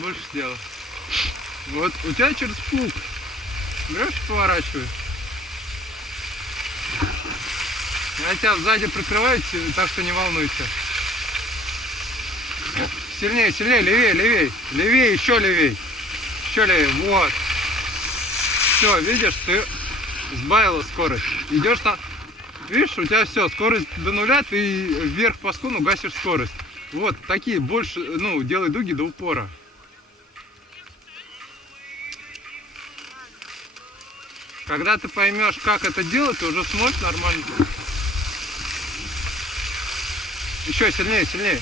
Больше сделал. Вот у тебя через плуг. Берешь и поворачиваешь. Я тебя сзади прикрываю, так что не волнуйся. Сильнее, сильнее, левее, левее. Левее, еще левее. Еще левее, вот. Все, видишь, ты сбавила скорость. Идешь там, видишь, у тебя все, скорость до нуля, ты вверх по склону гасишь скорость. Вот, такие больше, ну, делай дуги до упора. Когда ты поймешь, как это делать, ты уже сможешь нормально. Еще сильнее, сильнее.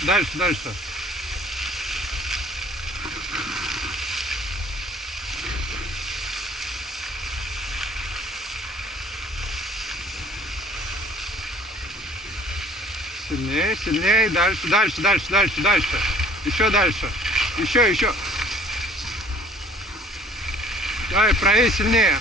Дальше, дальше. Сильнее, сильнее, дальше, дальше, дальше, дальше, дальше. Еще дальше. Еще, еще. Давай, правее, сильнее.